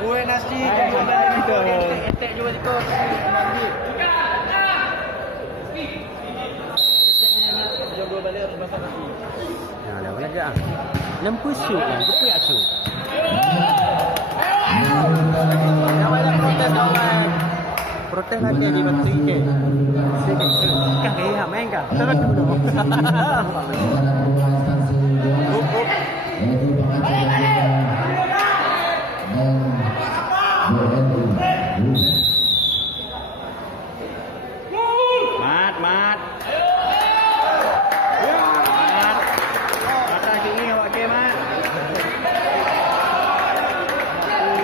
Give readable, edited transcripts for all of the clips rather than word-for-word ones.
Kue nasi kembali gitu. Etek juga diko. Jogo balik harus masak nasi. Nah, dah boleh dah. 60 syuk kan, berapa ya syuk? Kawan protes kawan. Protes lagi di bateri ke. Kah gaya main kah? Terus dulu. Mat. Mat lagi ni awak ke mat.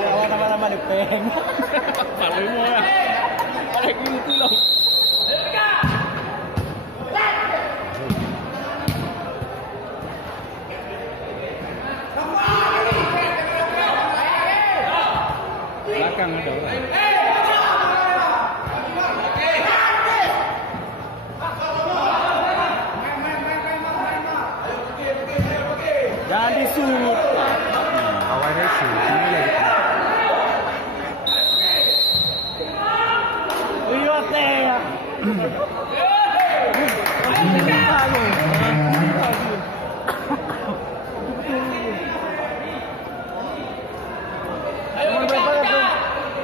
Awak tambah-tambah di peng. Paling murah. Paling gitu loh. Belakang ada orang. Jangan disut. Awalnya sih, ini lagi.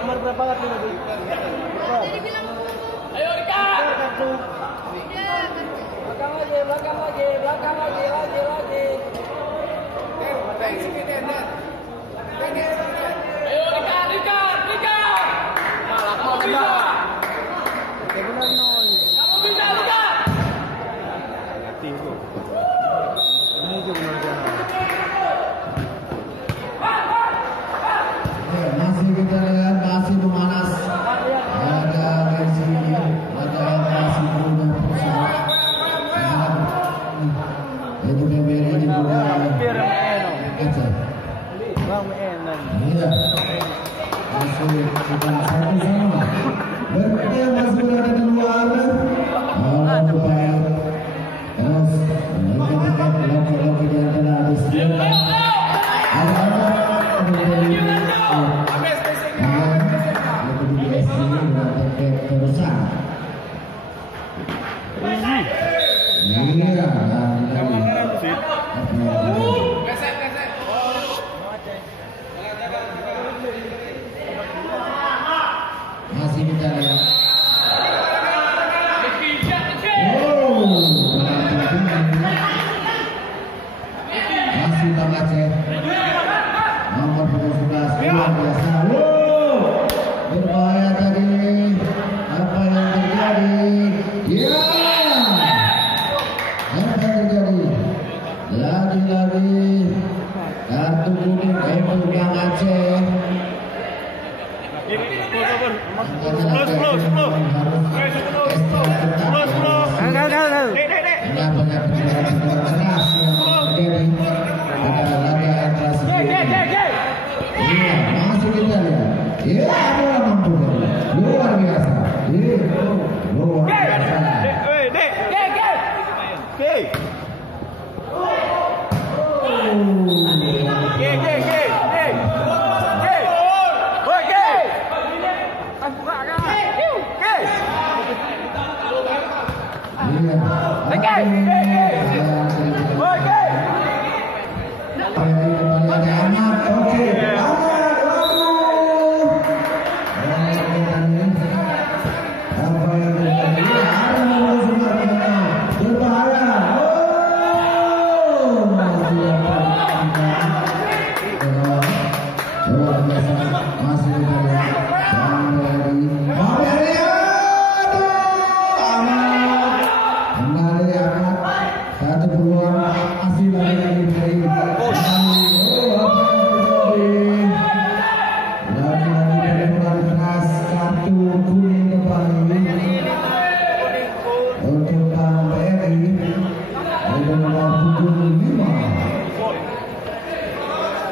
Nomor berapa kartu? Ayo Rika. Belakang lagi. Ayo Rika. Malah mau bisa. Kamu bisa Rika. Tinggu. Ini juga benar. Masih kita lihat masih memanas. Ada versi ada masih punya perusahaan. Itu BBR ini juga. Iya. Masih kita sama. Berarti masih berada di luar. Masih kita lihat. Masih Bang Aceh. Nomor 11 luar biasa. Berbahaya tadi. Apa yang terjadi? Ya. Apa yang terjadi? Lagi-lagi kartu kuning untuk Bang Aceh. Luar biasa.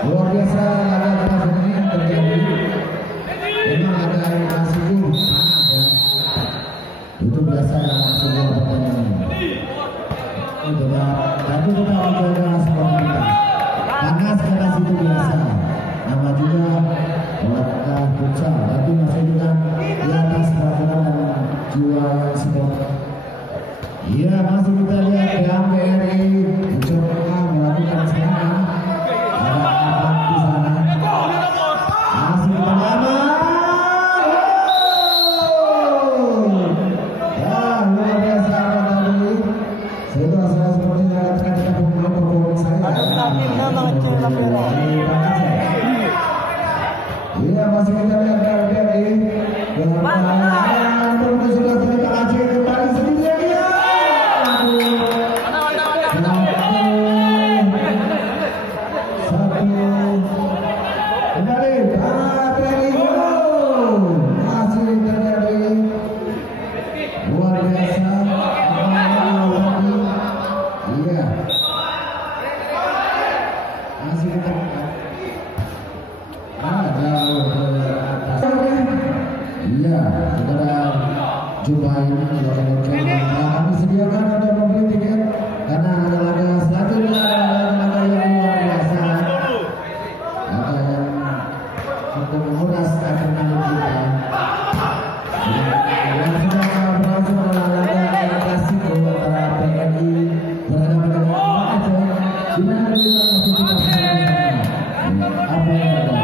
Luar biasa laga pertandingan ini terjadi. Memang ada animasi dulu panas ya. Itu biasa dalam sebuah pertandingan. Itu tapi kita menjaga sport kita. Panas itu biasa. Nama juga Langkah futsal, tapi masih dengan di atas peraturan dan jiwa yang sport. Iya, masih kita lihat BRI mencoba melakukan serangan. Ada apa di sana? Masih kita lihat. Ya, luar biasa tadi. Saya sepertinya terkait dengan pemain saya. Iya, masih kita lihat BRI. Terus sudah kita kasih kembali sedikit dia. Kami sediakan ada pembeli tiket karena ada laga selanjutnya, laga yang luar biasa, laga yang cukup menguras adrenalin kita. Yang sudah berlangsung adalah laga klasiko antara PNI berhadapan dengan Aceh, di mana kita masih kita bersama. Apa yang ada?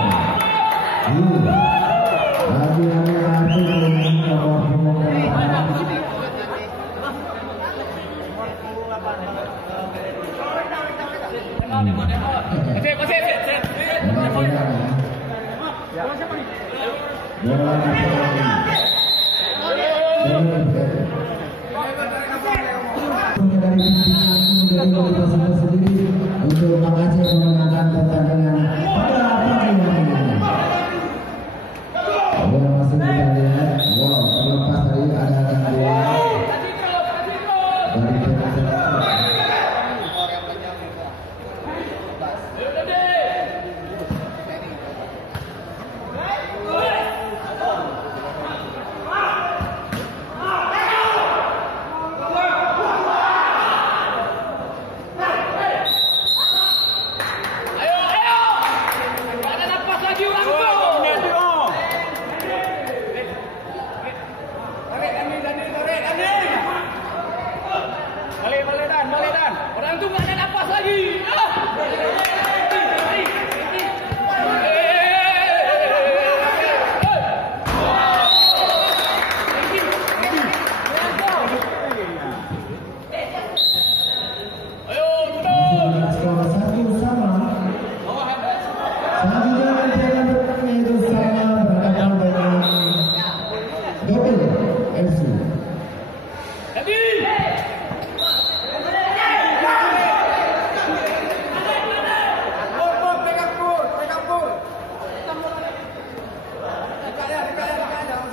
Untuk Aceh memenangkan pertandingan pada pagi hari ini. Masih kita lihat, terlepas dari ada gangguan dari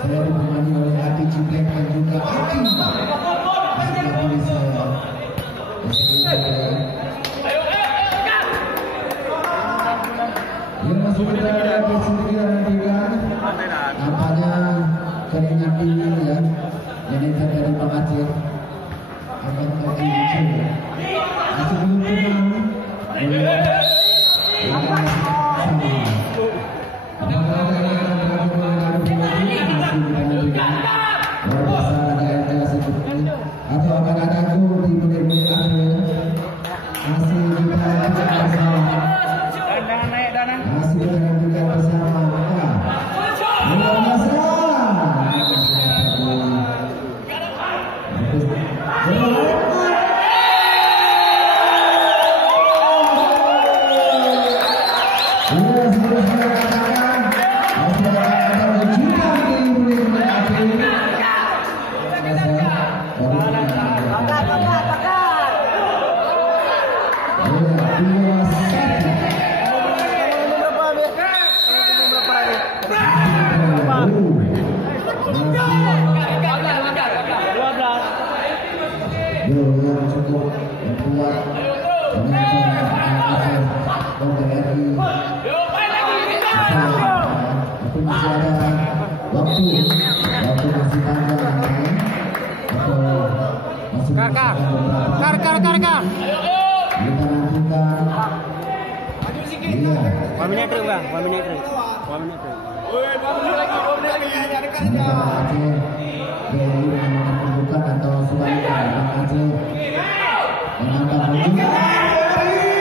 saya ditemani oleh Adi Ciplek dan juga Adi yang masuk ke dalam sendiri nantikan nampaknya keringat ini ya jadi terjadi pengacir akan terjadi masih belum tenang atau akan ada gol di menit-menit akhir. Masih kita bersama, masih kita bersama. Luar biasa. Yang cukup kuat waktu masih panjang Kar. Kita nantikan. Iya. 1 minute bang, 1 minute. Sementara Aceh BRI mengamankan kedudukan atau sebaliknya Bang Aceh menambah kedudukan.